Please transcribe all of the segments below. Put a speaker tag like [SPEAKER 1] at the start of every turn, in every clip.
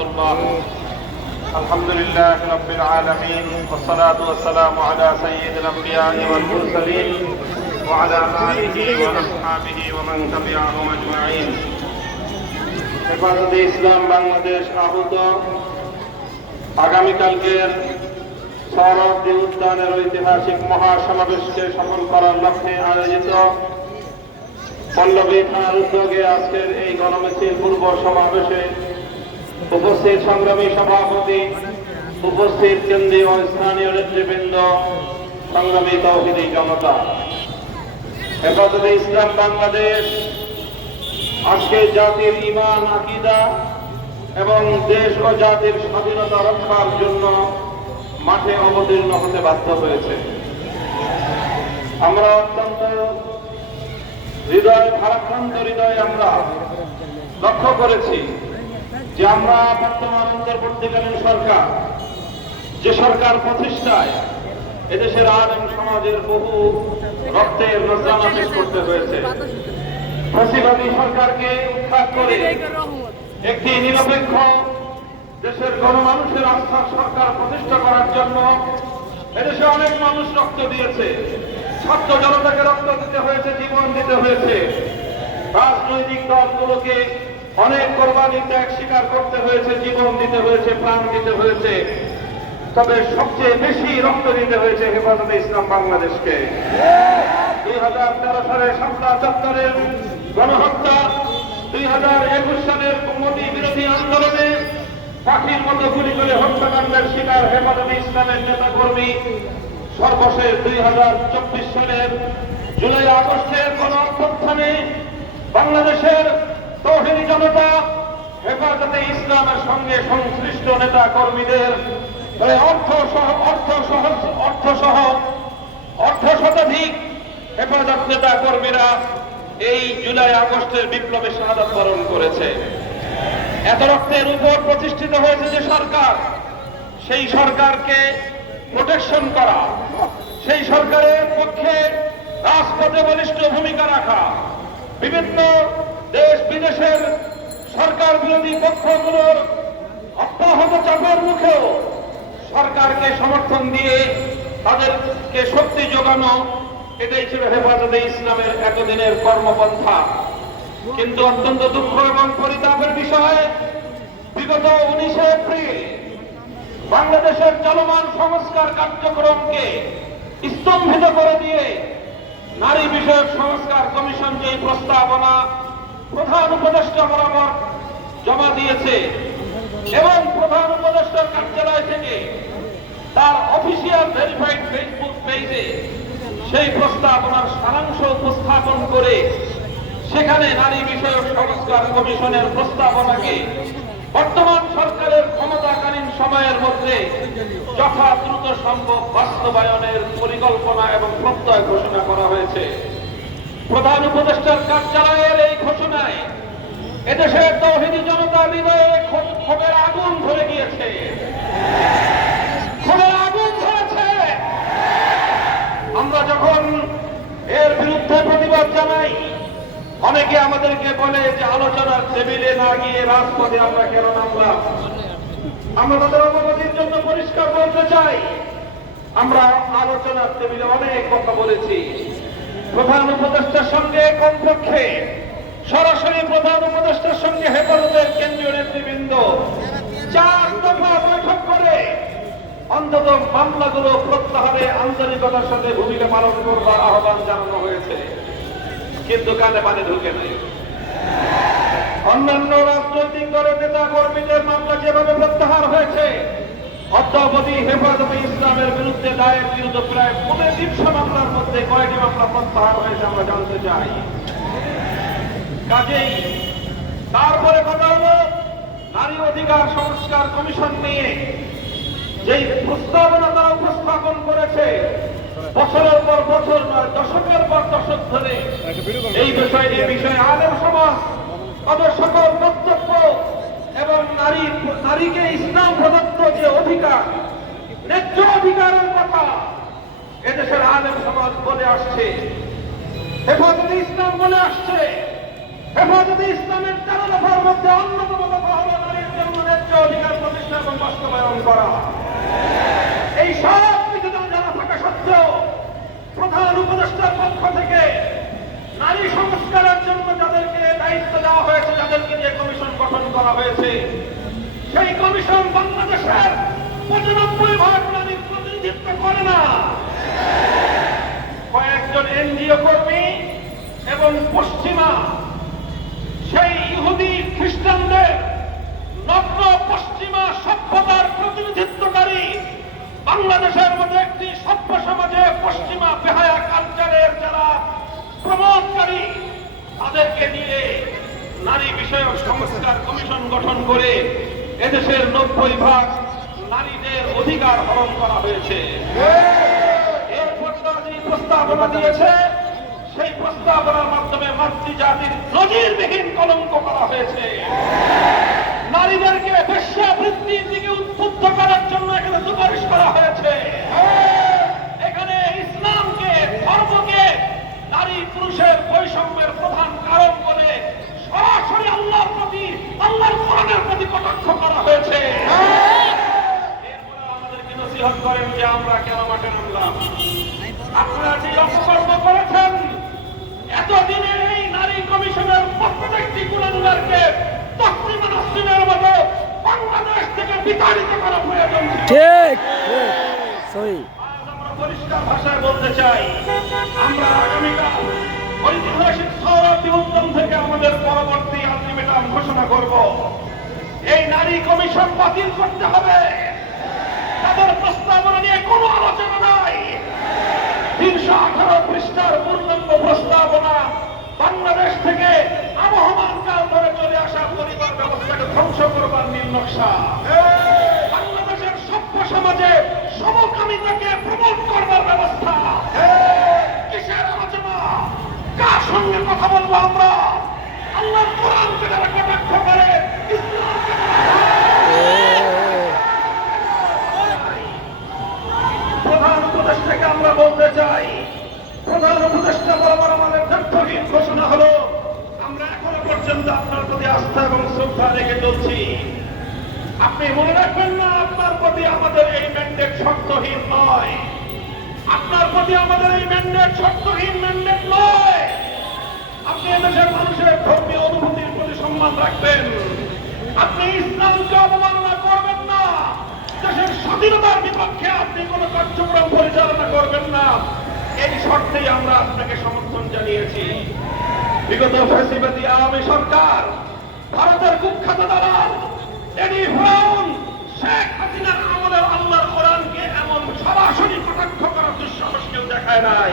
[SPEAKER 1] الله الحمد لله رب العالمين والصلاة والسلام على سيد الأنبياء والمرسلين وعلى آله وأصحابه ومن تبعهم أجمعين হেফাজতে ইসলাম বাংলাদেশ আহত আগামীকালকের সৌরভী উদ্যানের ঐতিহাসিক মহাসমাবেশকে সফল করার লক্ষ্যে আয়োজিত পল্লবী থানার উদ্যোগে আজকের এই গণমিছিল পূর্ব সমাবেশে উপস্থিত সংগ্রামী সভাপতি, উপস্থিত কেন্দ্রীয় স্থানীয় নেতৃবৃন্দ, সংগ্রামী তৌহিদি জনতা। হেফাজতে ইসলাম বাংলাদেশ আজকে জাতির ইমান আকিদা এবং দেশ ও জাতির স্বাধীনতা রক্ষার জন্য মাঠে অবতীর্ণ হতে বাধ্য হয়েছে। আমরা অত্যন্ত হৃদয়, ভারাক্রান্ত হৃদয়ে আমরা লক্ষ্য করেছি যে আমরা বর্তমান অন্তর্বর্তীকালীন সরকার, যে সরকার প্রতিষ্ঠায় এদেশের আলেম সমাজের বহু রক্তের নজরানা শেষ করতে হয়েছে। ফসিবাদী সরকারকে উৎখাত করে একটি নিরপেক্ষ দেশের গণমানুষের আস্থার সরকার প্রতিষ্ঠা করার জন্য এদেশে অনেক মানুষ রক্ত দিয়েছে। ছাত্র জনতাকে রক্ত দিতে হয়েছে, জীবন দিতে হয়েছে। রাজনৈতিক দলগুলোকে অনেক কোরবানি ত্যাগ স্বীকার করতে হয়েছে, জীবন দিতে হয়েছে, প্রাণ দিতে হয়েছে। তবে সবচেয়ে বেশি রক্ত দিতে হয়েছে হেফাজতে ইসলাম বাংলাদেশকে। দুই হাজার তেরো সালের সাতটা চত্বরের গণহত্যা, দুই হাজার একুশ সালের মোদী বিরোধী আন্দোলনে পাখির মতো গুলি করে হত্যাকাণ্ডের শিকার হেফাজতে ইসলামের নেতা কর্মী সর্বশেষ দুই হাজার চব্বিশ সালের জুলাই আগস্টের গণ অভ্যুত্থানে বাংলাদেশের তৌহিদি জনতা, হেফাজতে ইসলামের সঙ্গে সংশ্লিষ্ট নেতা কর্মীদের অর্থ সহ অর্থ সহ অর্থ সহ, অর্ধ শতাধিক হেফাজত নেতা কর্মীরা এই জুলাই আগস্টের বিপ্লবে শাহাদত বরণ করেছে। এত রক্তের উপর প্রতিষ্ঠিত হয়েছে যে সরকার, সেই সরকারকে প্রোটেকশন করা, সেই সরকারের পক্ষে রাজপথে বলিষ্ঠ ভূমিকা রাখা, বিভিন্ন দেশ বিদেশের সরকার বিরোধী পক্ষগুলোর অব্যাহত চাপের মুখেও সরকারকে সমর্থন দিয়ে তাদেরকে শক্তি যোগানো, এটাই ছিল হেফাজতে ইসলামের এতদিনের কর্মপন্থা। কিন্তু অত্যন্ত দুঃখ এবং পরিতাপের বিষয়, বিগত উনিশে এপ্রিল বাংলাদেশের চলমান সংস্কার কার্যক্রমকে স্তম্ভিত করে দিয়ে নারী বিষয়ক সংস্কার কমিশন যে প্রস্তাবনা প্রধান উপদেষ্টা বরাবর জমা দিয়েছে এবং প্রধান উপদেষ্টার কার্যালয় থেকে তার অফিসিয়াল ভেরিফাইড ফেসবুক পেজে সেই প্রস্তাবনার সারাংশ উপস্থাপন করে সেখানে নারী বিষয়ক সংস্কার কমিশনের প্রস্তাবনাকে বর্তমান সরকারের ক্ষমতাকালীন সময়ের মধ্যে যথা দ্রুত সম্ভব বাস্তবায়নের পরিকল্পনা এবং প্রত্যয় ঘোষণা করা হয়েছে। প্রধান উপদেষ্টার কার্যালয়ের এই ঘোষণায় এদেশের তৌহিদি জনতা হৃদয়ে ক্ষোভের আগুন ধরে গিয়েছে। ক্ষোভের আগুন ধরেছে। আমরা যখন এর বিরুদ্ধে প্রতিবাদ জানাই, অনেকে আমাদেরকে বলে যে আলোচনার টেবিলে না গিয়ে রাজপথে আমরা কেন নামলাম? আমরা তাদের অবগতির জন্য পরিষ্কার বলতে চাই। আমরা আলোচনার টেবিলে অনেক কথা বলেছি। প্রধান উপদেষ্টার সঙ্গে কমপক্ষে, সরাসরি প্রধান উপদেষ্টার সঙ্গে হেফাজতের কেন্দ্রীয় নেতৃবৃন্দ চার দফা বৈঠক করে অন্তত মামলাগুলো প্রত্যাহারে আন্তরিকতার সাথে ভূমিকা পালন করবার আহ্বান জানানো হয়েছে। কিন্তু কানে পানি ঢুকে নাই। অন্যান্য রাজনৈতিক দলের নেতা কর্মীদের মামলা যেভাবে প্রত্যাহার হয়েছে অদ্যাবধি হেফাজতে ইসলামের বিরুদ্ধে দায়ের বিরুদ্ধে প্রায় পনেরো মামলার মধ্যে কয়টি মামলা প্রত্যাহার হয়েছে, আমরা জানতে চাই। কাজেই তারপরে কথা হলো, নারী অধিকার সংস্কার কমিশন নিয়ে যেই প্রস্তাবনা তারা উপস্থাপন করেছে, বছরের পর বছর নয়, দশকের পর দশক ধরে। এই বিষয় নিয়ে বিষয়ে আলেম সমাজ, তাদের সকল বক্তব্য এবং নারী, নারীকে ইসলাম প্রদত্ত যে অধিকার, ন্যায্য অধিকারের কথা এদেশের আলেম সমাজ বলে আসছে। হেফাজতে ইসলাম বলে আসছে। হেফাজতে ইসলামের তেরো দফার মধ্যে অন্যতম দফা হল নারীর জন্য ন্যায্য অধিকার নির্যাতন করা। এই সব কিছু জানা থাকা সত্ত্বেও প্রধান উপদেষ্টার পক্ষ থেকে নারী সংস্কারের জন্য যাদেরকে দায়িত্ব দেওয়া যাদেরকে নিয়ে কমিশন গঠন করা হয়েছে, সেই কমিশন বাংলাদেশের পঁচানব্বই ভাগ নারীর প্রতিনিধিত্ব করে না। কয়েকজন এনজিও কর্মী এবং পশ্চিমা, সেই ইহুদি খ্রিস্টানদের নগ্ন পশ্চিমা সভ্যতার প্রতিনিধিত্বকারী বাংলাদেশের মধ্যে একটি সভ্য সমাজে পশ্চিমা বেহায়া কালচারের যারা প্রমোদকারী, তাদেরকে নিয়ে নারী বিষয়ক সংস্কার কমিশন গঠন করে এদেশের নব্বই ভাগ নারীদের অধিকার হরণ করা হয়েছে। প্রস্তাবনা দিয়েছে। সেই প্রস্তাবনার মাধ্যমে মাতৃজাতির নজিরবিহীন কলঙ্ক করা হয়েছে। নারীদেরকে বেশ্যাবৃত্তির দিকে উদ্বুদ্ধ করার জন্য এখানে সুপারিশ করা হয়েছে। এখানে ইসলামকে, ধর্মকে নারী পুরুষের বৈষম্যের প্রধান কারণ বলে আল্লাহর প্রতি আল্লাহর কোরআনের প্রতি কটাক্ষ করা হয়েছে। আমাদেরকে নসিহত করেন যে আমরা কেন মাঠে নামলাম। আপনারা যে অপকর্ম করেছেন এতদিনের এই নারী কমিশনের প্রত্যেকটি গুণাঙ্গারকে তসলিমা নাসরিনের মতো বাংলাদেশ থেকে বিতাড়িত করা প্রয়োজন
[SPEAKER 2] ঠিক। সহি।
[SPEAKER 1] পরিষ্কার ভাষায় বলতে চাই আমরা আগামীকাল ঐতিহাসিক সৌরভ থেকে আমাদের পরবর্তী আলটিমেটাম ঘোষণা করব। এই নারী কমিশন বাতিল করতে হবে। তাদের প্রস্তাবনা নিয়ে কোনো আলোচনা নাই। তিনশো আঠারো পৃষ্ঠার পূর্ণাঙ্গ প্রস্তাবনা বাংলাদেশ থেকে আবহমান কাল ধরে চলে আসা পরিবার ব্যবস্থাকে ধ্বংস করবার নীল নকশা। বাংলাদেশের সভ্য সমাজে সমকামিতাকে প্রমোট করবার ব্যবস্থা। কিসের আলোচনা? কার সঙ্গে কথা বলব আমরা? আল্লাহ আপনি মনে রাখবেন না, আপনার প্রতি আমাদের এই ম্যান্ডেট শর্তহীন নয়। আপনার প্রতি আমাদের এই ম্যান্ডেট শর্তহীন ম্যান্ডেট নয়। আপনি এদেশের মানুষের ধর্মীয় অনুভূতির প্রতি সম্মান রাখবেন। আপনি ইসলামকে অবমাননা করবেন না। দেশের স্বাধীনতার বিপক্ষে আপনি কোন কার্যক্রম পরিচালনা করবেন না। এই শর্তেই আমরা আপনাকে সমর্থন জানিয়েছি। বিগত ফ্যাসিবাদী আওয়ামী সরকার, ভারতের কুখ্যাত দালাল এডি ফ্রাউন শেখ হাসিনার আমলের আল্লাহর কোরআনকে এমন সরাসরি কটাক্ষ করার দুঃসাহস কেউ দেখায় নাই।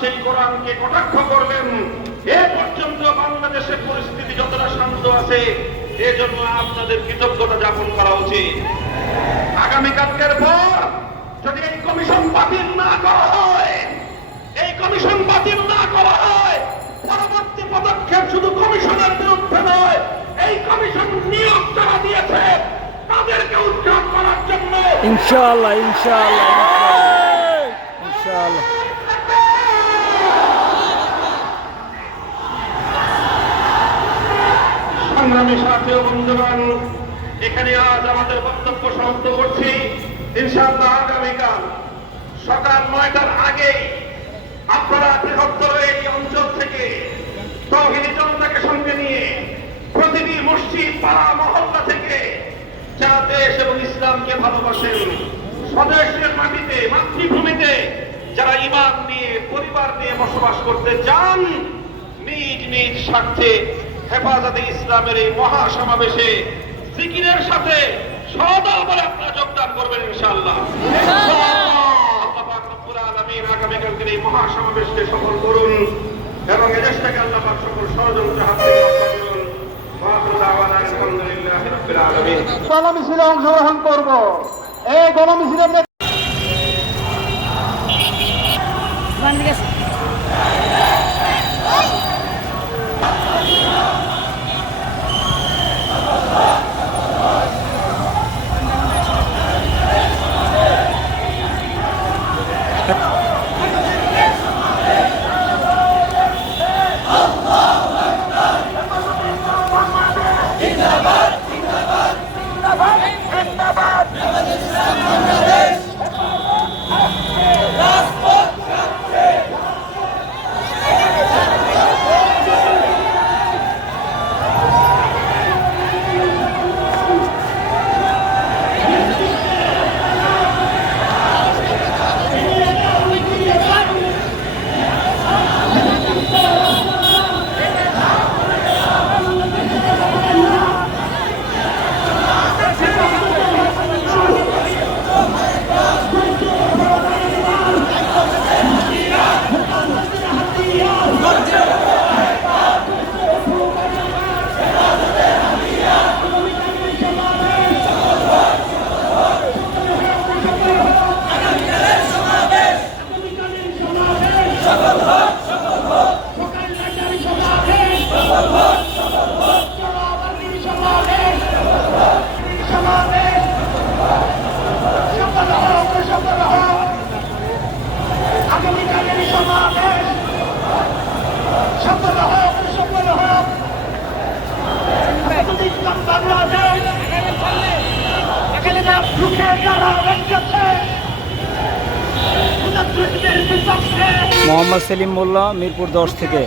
[SPEAKER 1] সেই কোরআনকে কটাক্ষ করলেন? এ পর্যন্ত বাংলাদেশের পরিস্থিতি যতটা শান্ত আছে, এজন্য আপনাদের কৃতজ্ঞতা যাপন করা উচিত। আগামীকালকের পর যদি এই কমিশন বাতিল না করা হয়, এই কমিশন বাতিল না করা হয়, পরবর্তী পদক্ষেপ শুধু কমিশনের বিরুদ্ধে নয়, এই কমিশন নিয়োগ যারা দিয়েছে, তাদেরকে উৎখাত করার জন্য
[SPEAKER 2] ইনশাআল্লাহ ইনশাআল্লাহ ইনশাআল্লাহ।
[SPEAKER 1] সংগ্রামী সাথী বন্ধুগণ, এখানে আজ আমাদের বক্তব্য সমাপ্ত করছি। ইনশাআল্লাহ আগামীকাল সকাল নয়টার আগে আপনারা বৃহত্তর এই অঞ্চল থেকে তহিনী জনতাকে সঙ্গে নিয়ে প্রতিটি মসজিদ, পাড়া, মহল্লা থেকে যারা দেশ এবং ইসলামকে ভালোবাসেন, স্বদেশের মাটিতে, মাতৃভূমিতে যারা ইমান নিয়ে, পরিবার নিয়ে বসবাস করতে চান, নিজ নিজ স্বার্থে হেফাজতে ইসলামের এই মহা সমাবেশে জিকিরের সাথে সদল বলে আপনারা যোগদান করবেন ইনশাআল্লাহ। আগামীকালকের এই মহা সমাবেশকে সফল করুন এবং এদেশটাকে আল্লাহ সকল ষড়যন্ত্র হাত
[SPEAKER 3] গণমিছিলে অংশগ্রহণ করব। এই গণমিছিলের
[SPEAKER 4] जिंदाबाद
[SPEAKER 2] মোহাম্মদ সেলিম মোল্লা মিরপুর দশ থেকে।